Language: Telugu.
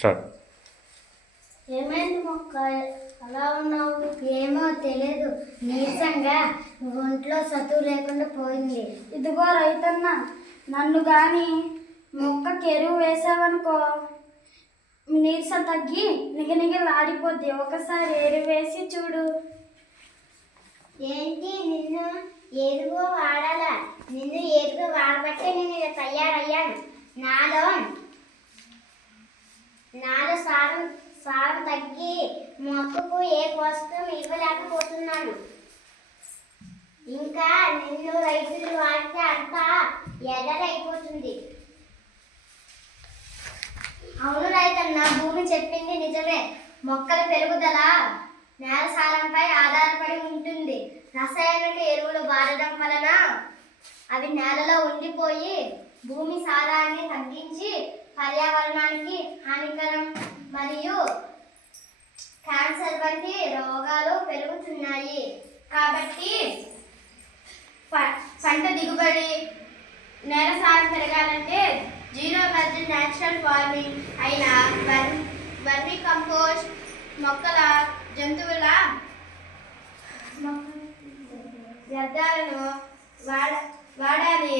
స్టార్ట్. ఏమైంది మొక్క అలా ఉన్నావు? ఏమో తెలియదు, నీరసంగా ఒంట్లో సతువు లేకుండా పోయింది. ఇదిగో రైతన్న, నన్ను కానీ మొక్కకి ఎరువు వేసావనుకో నీరసం తగ్గి నిగనిగలాడిపోద్ది. ఒకసారి ఎరువు వేసి చూడు. ఏంటి నిన్ను ఎరువు వాడాలా? నిన్ను ఎరువు వాడబట్టే నేను ఇలా తయారయ్యాను. నాలో సారం తగ్గి మొక్కకు ఏ పోషకం ఇవ్వలేకపోతున్నాను. ఇంకా నిన్ను రైతులు వాడితే అంతా ఎదరైపోతుంది. అవును రైతన్న, భూమి చెప్పింది నిజమే. మొక్కల పెరుగుదల నేల సారంపై ఆధారపడి ఉంటుంది. రసాయనిక ఎరువులు వాడడం వలన అవి నేలలో ఉండిపోయి భూమి సారాన్ని తగ్గించి పర్యావరణానికి హానికరం మరియు క్యాన్సర్ వంటి రోగాలు పెరుగుతున్నాయి. కాబట్టి పంట దిగుబడి, నేల సారం పెరగాలంటే జీరో బడ్జెట్ న్యాచురల్ ఫార్మింగ్ అయిన వర్మీ కంపోస్ట్, మొక్కల జంతువుల వ్యర్థాలను వాడాలి.